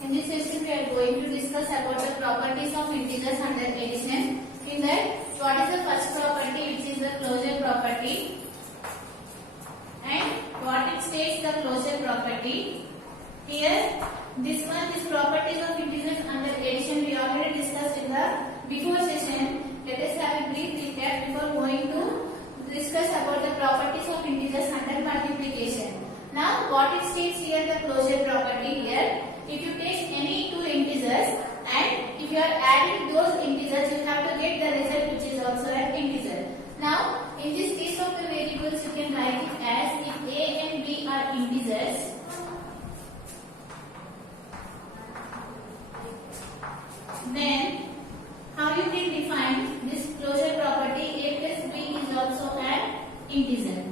In this session, we are going to discuss about the properties of integers under addition. In that, what is the first property, which is the closure property, and what it states the closure property. Here, this properties of integers under addition we already discussed in the before session. Let us have a brief recap before going to discuss about the properties of integers under multiplication. Now, what it states here, the closure property here. If you take any two integers and if you are adding those integers, you have to get the result which is also an integer. Now, in this case of the variables, you can write it as if a and b are integers. Then, how you can define this closure property? A plus b is also an integer.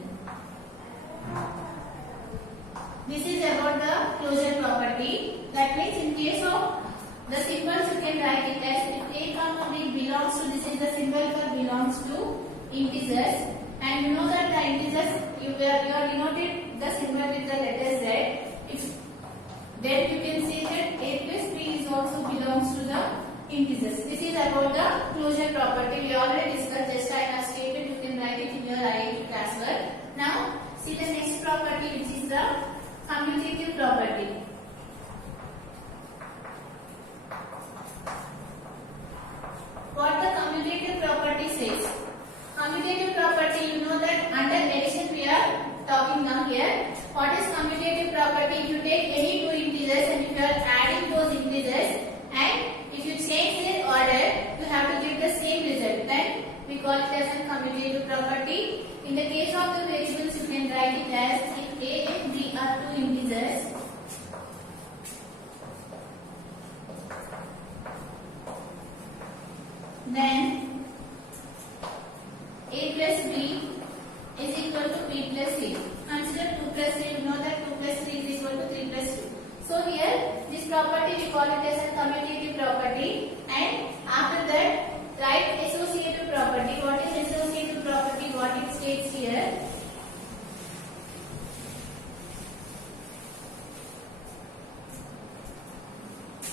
This is about the closure property. That means in case of the symbols, you can write it as if a comma b belongs to, this is the symbol for belongs to integers, and you know that the integers you are denoted the symbol with the letter z. If then you can say that a plus b is also belongs to the integers. This is about the closure property. We already discussed. Just I have stated, you can write it in your IIT classwork. Now see the next property, which is the commutative property. What the commutative property says? Commutative property, you know that under addition we are talking now here. What is commutative property? If you take any two integers and if you are adding those integers and if you change their order, you have to get the same result. Then we call it as a commutative property. In the case of the variables, you can write it as if a and b are two integers. Then a plus b is equal to b plus c. Consider 2 plus 3. You know that 2 plus 3 is equal to 3 plus 2. So here this property we call it as a commutative property, and after that write associative property. What is associative property? What it states here.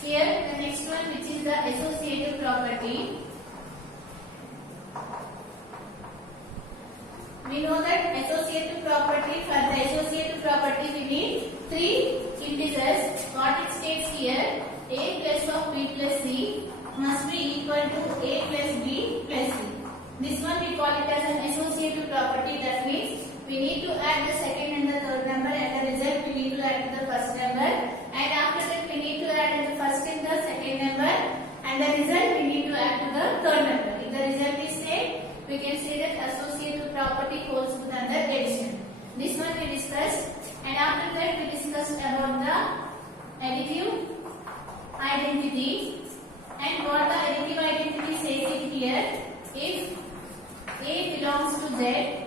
Here the next one, which is the associative property. We know that associative property, for the associative property we need three integers. What it states here, a plus of b plus c must be equal to a plus b plus c. This one we call it as an associative property. That means we need to add the second and the third number, and the result we need to add to the first number, and after that we need to add in the first and the second number, and the result we need to add to the third number. If the result is same, we can say that associative property holds good under addition. This one we discussed, and after that we discussed about the additive identity. And what the additive identity says it here, if a belongs to z,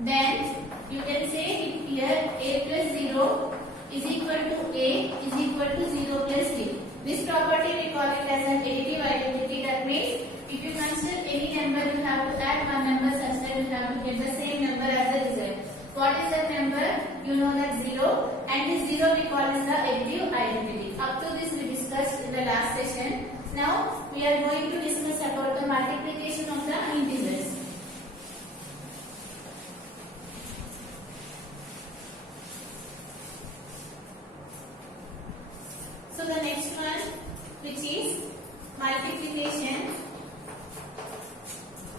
then you can say it here a plus 0 is equal to a is equal to 0 plus c. This property we call it as an additive identity. That means if you consider any number, you have to add one number such that you have to get the same number as a result. What is that number? You know that 0, and this 0 we call as the additive identity. Up to this we discussed in the last session. Now we are going to discuss about the multiplication of the integers. So the next one, which is multiplication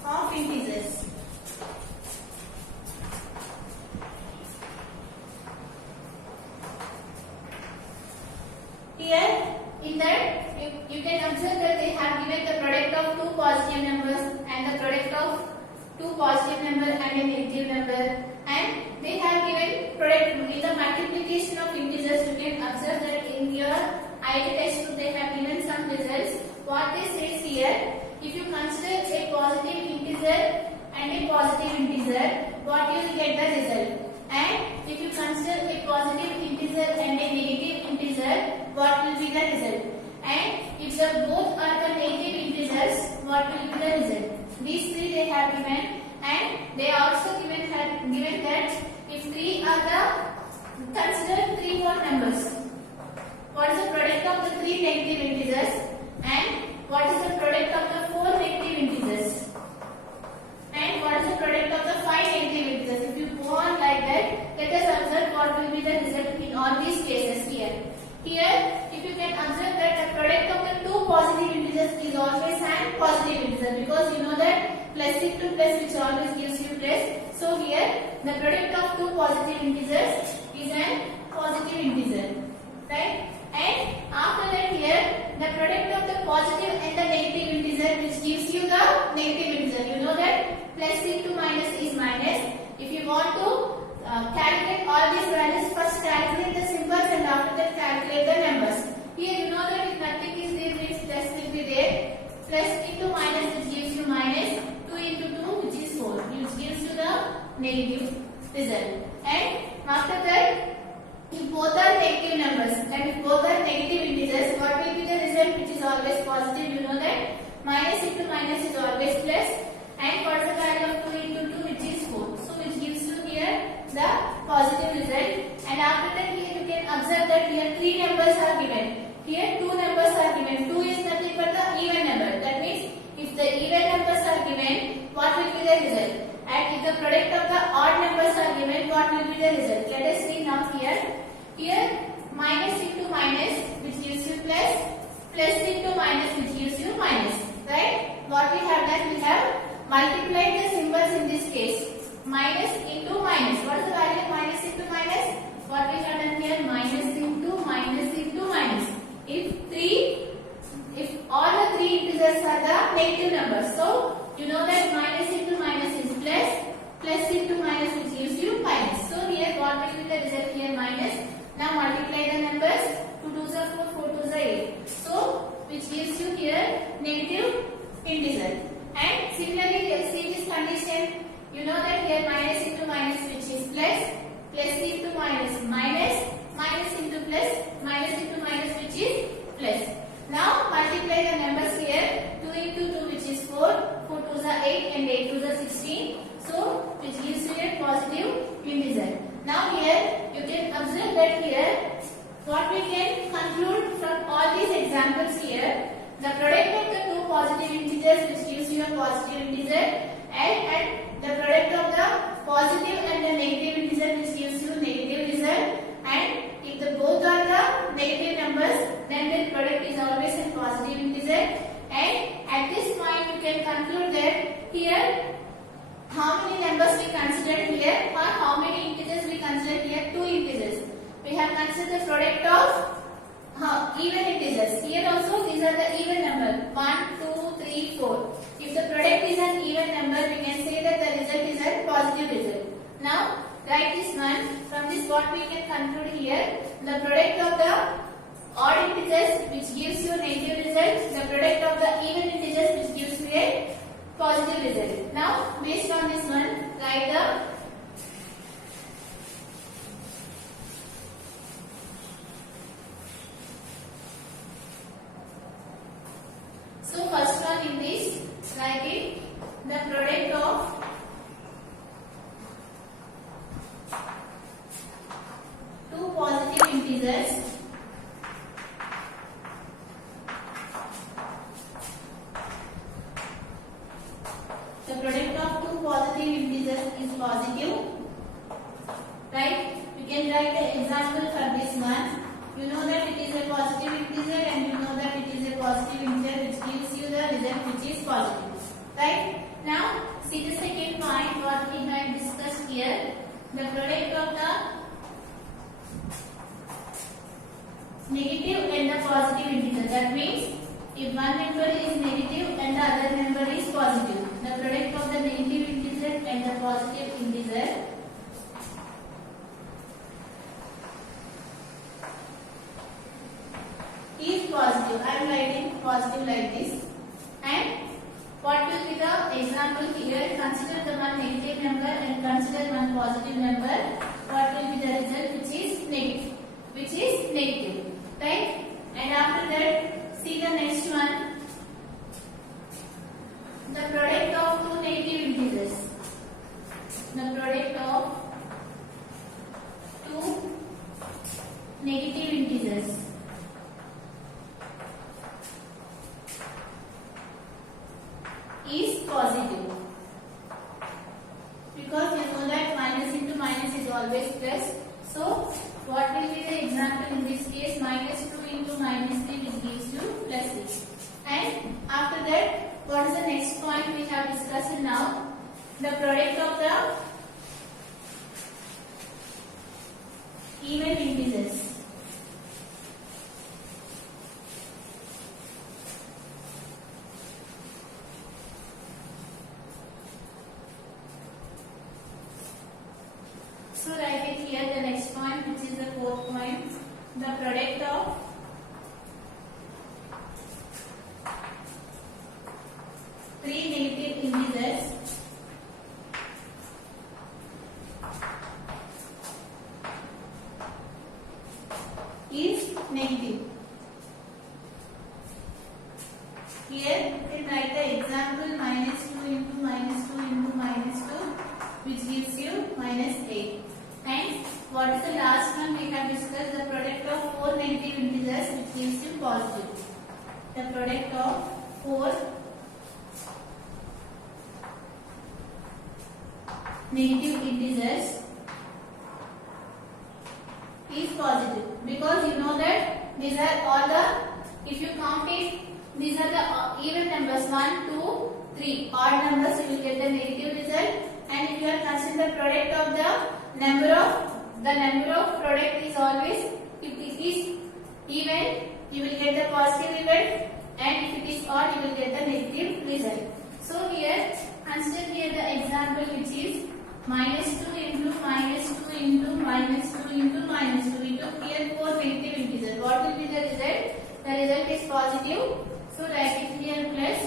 of integers. Here, in that, you can observe that they have given the product of two positive numbers and the product of two positive numbers and a negative number, and they have given product in the multiplication of integers. You can observe that in your IIT textbook they have given some results. What they say here, if you consider a positive integer and a positive integer, what you will get the result, and if you consider a positive integer and a negative integer, what will be the result, and if the both are the negative integers, what will be the result. These three they have given, and they also given that if three are the, consider three more numbers. What is the product of the Here, if you can observe that the product of the two positive integers is always an positive integer, because you know that plus into plus which always gives you plus. So here the product of two positive integers is an positive integer, right? And after that here the product of the positive and the negative integer which gives you the negative integer. You know that plus into minus is minus. If you want to calculate all these values, first calculate the symbols and after that calculate the numbers. Here you know that if nothing is there means plus will be there. Plus into minus which gives you minus. 2 into 2 which is 4, which gives you the negative result. And after that, if both are negative numbers and if both are negative integers, what will be the result which is always positive? You know that minus into minus is always plus. And what is the value of 2 into 2 which is 4. So which gives you here the positive result. And after that here you can observe that here 3 numbers are given. Here 2 numbers are given. 2 is nothing but the even number. That means if the even numbers are given, what will be the result? And if the product of the odd numbers are given, what will be the result? Let us see now here. Here minus into minus which gives you plus, plus into minus which gives you minus. Right? What we have done? We have multiplied the symbols in this case. Minus into minus. What is the value of minus into minus? What we have done here? Minus into minus into minus. If all the three integers are the negative numbers, so you know that minus into minus is plus, plus into minus which gives you minus. So here what will be the result here? Minus. Now multiply the numbers. 2 2s are 4, 4 2s are 8. So which gives you here negative integer. And similarly, see this condition. You know that here minus into minus which is plus, plus into minus minus, minus into plus, minus into minus which is plus. Now multiply the numbers here. 2 into 2 which is 4, 4 2s are 8 and 8 2s are 16. So which gives you a positive integer. Now here you can observe that here what we can conclude from all these examples here. The product of the two positive integers which gives you a positive integer and the product of the positive and the negative integer which gives you negative result. And if the both are the negative numbers, then the product is always a positive integer. And at this point you can conclude that here how many numbers we considered here, or how many integers we considered here? 2 integers. We have considered the product of even integers. Here also these are the even number 1, 2, 3, 4. If the product is an even number, we can say that the result is a positive result. Now write this one. From this what we can conclude here, the product of the odd integers which gives you negative result, the product of the even integers which gives you a positive result. Now based on this one, write the first one in this, write it, the product of two positive integers is positive. Right? You can write the example for this one. You know that it is a positive integer and you know that it is a positive integer which gives you the result which is positive. Right? Now see the second point what we have discussed here. The product of the negative and the positive integer. That means if one number is negative and the other number is positive, the product of the negative integer and the positive integer is positive. I am writing positive like this. And what will be the example here? Consider the one negative number and consider one positive number. What will be the result which is negative? Which is negative. Right? And after that, see the next one. The product of two negative integers. The product of two negative integers is positive. Because you know that minus into minus is always plus. So, what will be the example in this case? Minus into minus 3 which gives you plus 6. And after that, what is the next point we have discussed now? The product of the even integers. So write it here, the next point, which is the fourth point. The product of three negative integers is negative. Here you can write the example minus 2 into minus 2 into minus 2, which gives you minus 8. And what is the last one we have discussed? The product of four negative integers which gives you positive. The product of four negative integers is positive, because you know that these are all the, if you count it, these are the even numbers 1, 2, 3. Odd numbers you will get the negative result, and if you are considering the product of the number of product is always, if it is even you will get the positive result, and if it is odd you will get the negative result. So here consider here the example which is minus 2 into minus 2 into minus 2 into minus 2. We took here four negative integers. What will be the result? The result is positive. So write it here plus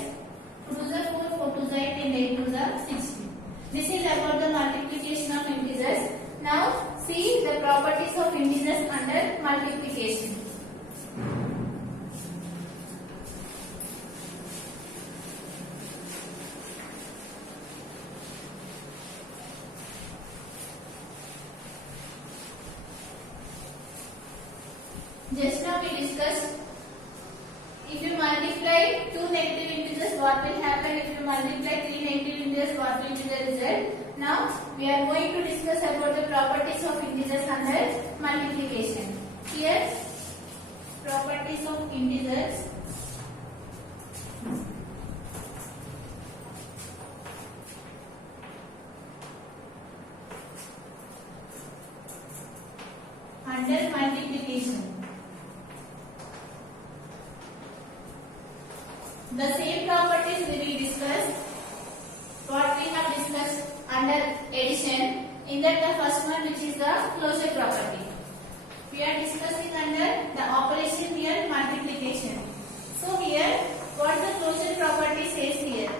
2 to the 4, 4 to the 8 and 8 to the 16. This is about the multiplication of integers. Now see the properties of integers under multiplication. Just now we discussed, if you multiply two negative integers, what will happen? If you multiply three negative integers, what will be the result? Now we are going to discuss about the properties of integers under multiplication. Here, properties of integers. Under multiplication. The same properties will be discussed what we have discussed under addition. In that the first one, which is the closure property. We are discussing under the operation here multiplication. So here what the closure property says here.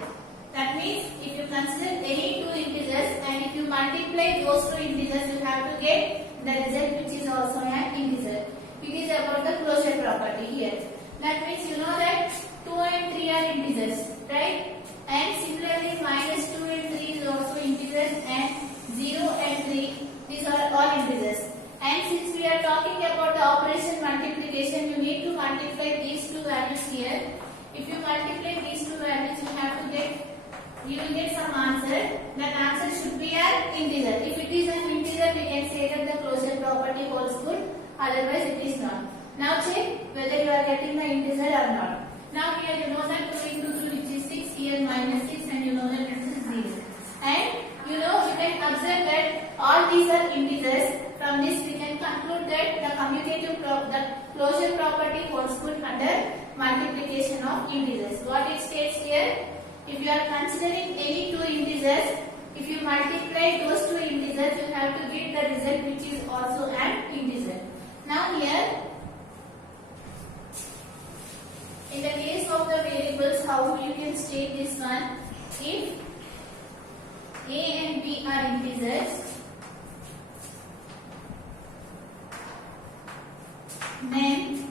That means if you consider any two integers and if you multiply those two integers, you have to get the result which is also an integer. It is about the closure property here. That means you know that 2 and 3 are integers, right? And similarly minus 2 and 3 is also integers, and 0 and 3, these are all integers. And since we are talking about the operation multiplication, you need to multiply these two values here. If you multiply these two values, you will get some answer. That answer should be an integer. If it is an integer, we can say that the closure property holds good. Otherwise, it is not. Now check whether you are getting the integer or not. Now here you know that 2 into 2 which is 6, here minus 6, and you know that this is 0. And you know we can observe that all these are integers. From this we can conclude that the commutative the closure property holds good under multiplication of integers. What it states here, if you are considering any two integers, if you multiply those two integers, you have to get the result which is also an integer. Now here, in the case of the variables, how you can state this one? If a and b are integers, then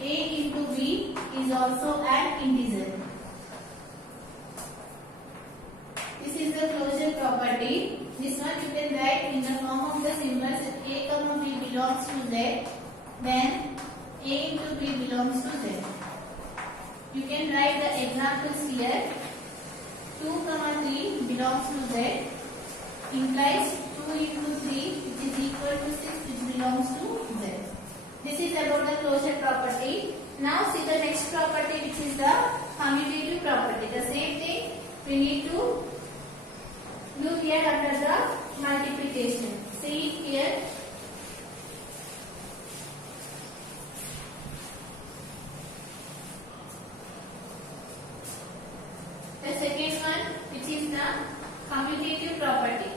a into b is also an integer. This is the closure property. This one you can write in the form of the symbols. If a comma b belongs to z, then a into b belongs to z. You can write the examples here. 2 comma 3 belongs to z implies 2 into 3 which is equal to 6 which belongs to z. This is about the Now see the next property, which is the commutative property. The same thing we need to do here under the multiplication. See it here. The second one, which is the commutative property.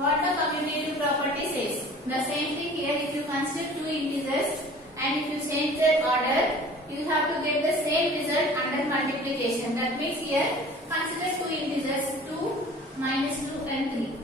What the commutative property says? The same thing here. If you consider two integers and if you change their order, you have to get the same result under multiplication. That means here consider two integers 2, -2 and 3.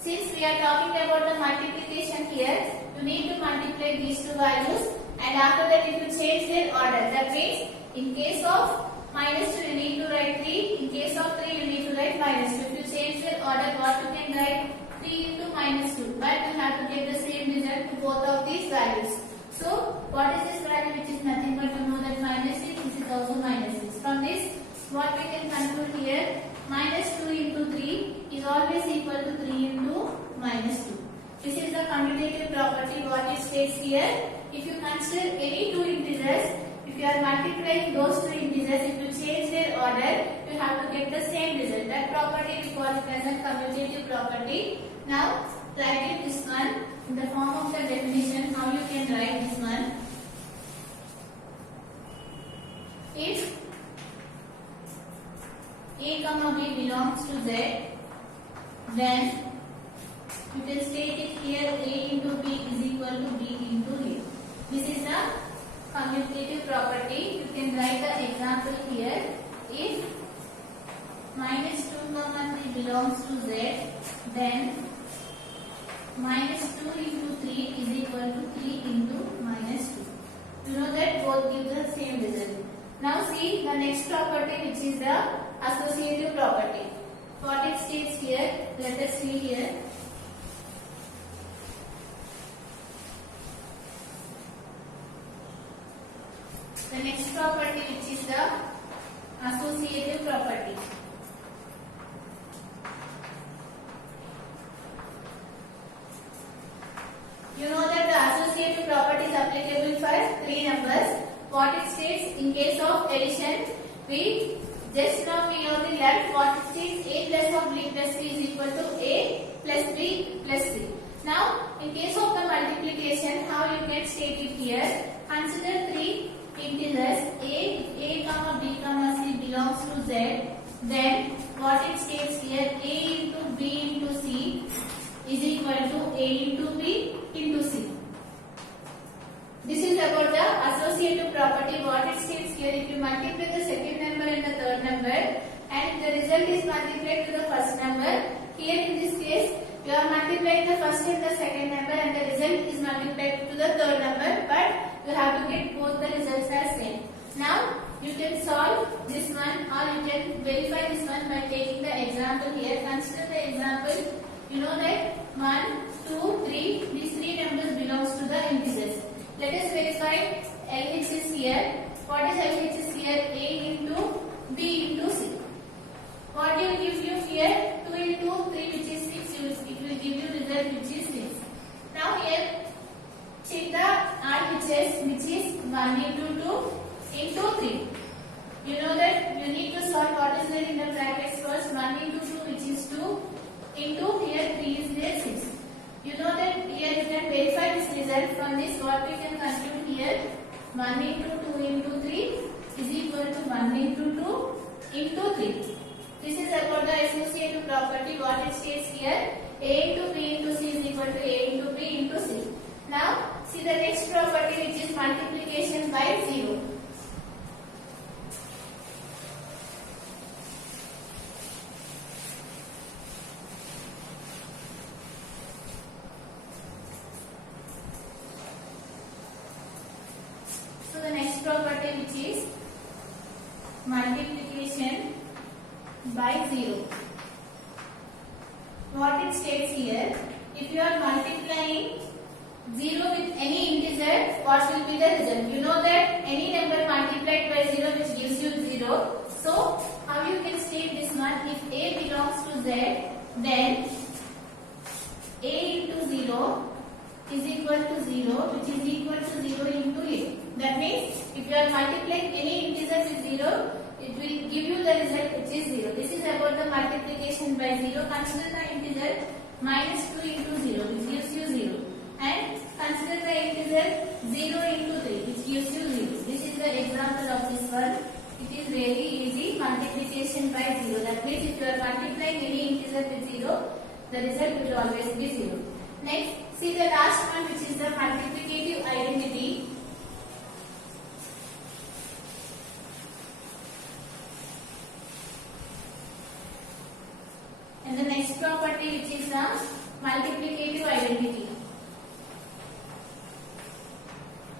Since we are talking about the multiplication here, you need to multiply these two values and after that you will change their order. That means in case of -2 you need to write 3, in case of 3 you need to write -2. If you change their order, what you can write? 3 into -2, but you have to get the same result to both of these values. So what is this value, which is nothing but to know that -6, this is also -6. From this what we can conclude here, -2 into 3 is always equal to 3 into -2. This is the commutative property what it states here. If you consider any two integers, if you are multiplying those two integers, if you change their order, you have to get the same result. That property we call it as a commutative property. Now write it this one in the form of the definition. How you can write this one? If A comma B belongs to Z, then you can state it here, A into B is equal to B into A. This is a commutative property. You can write the example here. If -2 comma 3 belongs to Z, then -2 into 3 is equal to 3 into -2. You know that both give the same result. Now see the next property, which is the associative property. What it states here, let us see here. The next property, which is the associative property. You know that the associative property is applicable for three numbers. What it states, in case of addition, we just now we know the left. What it states, A plus of B plus C is equal to A plus B plus C. Now, in case of the multiplication, how you can state it here? Consider three integers A comma B comma C belongs to Z. Then what it states here, A into B into C is equal to A into B into C. This is about the associative property. What it states here, if you multiply the second number and the third number and the result is multiplied to the first number, here in this case you are multiplying the first and the second number and the result is multiplied to the third number, but you have to get both the results as same. Now you can solve this one or you can verify this one by taking the example here. Consider the example. You know that 1, 2, 3, these three numbers belongs to the integers. Let us verify LH is here. What is LH is here? A into B into C. What will give you here? 2 into 3, which is 6. It will give you result which is 6. Now here check the RHS, which is 1 into 2 into 3. You know that you need to solve what is there in the brackets first. 1 into 2, which is 2 into here 3 is there 6. You know that here you can verify this result. From this what we can conclude here, 1 into 2 into 3 is equal to 1 into 2 into 3. This is about the associative property. What it states here, A into B into C is equal to A into B into C. Now see the next property, which is multiplication by 0. Property, which is multiplication by 0. What it states here, if you are multiplying 0 with any integer, what will be the result? You know that any number multiplied by 0 which gives you 0. So how you can state this one? 1, if A belongs to Z, then A into 0 is equal to 0, which is equal to 0 into A. That means if you are multiplying any integer with 0, it will give you the result which is 0. This is about the multiplication by 0. Consider the integer minus 2 into 0, which gives you 0. And consider the integer 0 into 3, which gives you 0. This is the example of this one. It is very easy, multiplication by 0. That means if you are multiplying any integer with 0, the result will always be 0. Next, see the last one, which is the multiplicative identity. And the next property, which is the multiplicative identity.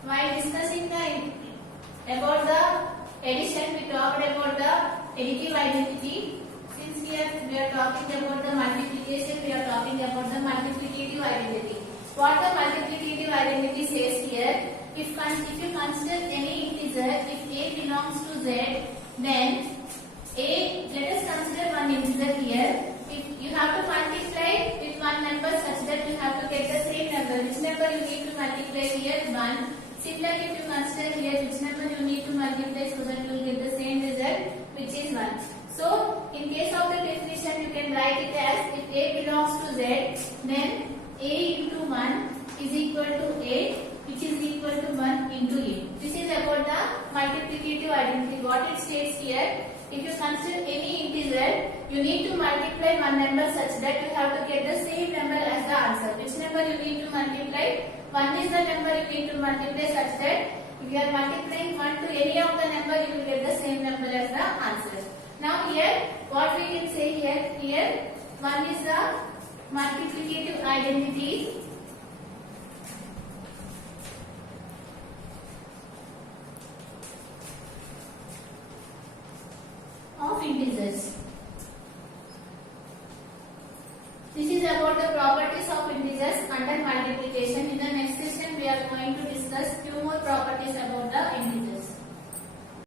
While discussing about the addition, we talked about the additive identity. Since we are talking about the multiplication, we are talking about the multiplicative identity. What the multiplicative identity says here, if you consider any integer, if A belongs to Z, then let us consider one integer here. If you have to multiply with one number such that you have to get the same number, which number you need to multiply here? 1. Similarly, if you consider here, which number you need to multiply so that you will get the same result, which is 1. So, in case of the definition, you can write it as if A belongs to Z, then A into 1 is equal to A, which is equal to 1 into A. This is about the multiplicative identity. What it states here, if you consider any integer, you need to multiply one number such that you have to get the same number as the answer. Which number you need to multiply? 1 is the number you need to multiply such that if you are multiplying 1 to any of the number, you will get the same number as the answer. Now here, what we can say here, 1 is the multiplicative identity of integers. This is about the properties of integers under multiplication. In the next session, we are going to discuss few more properties about the integers.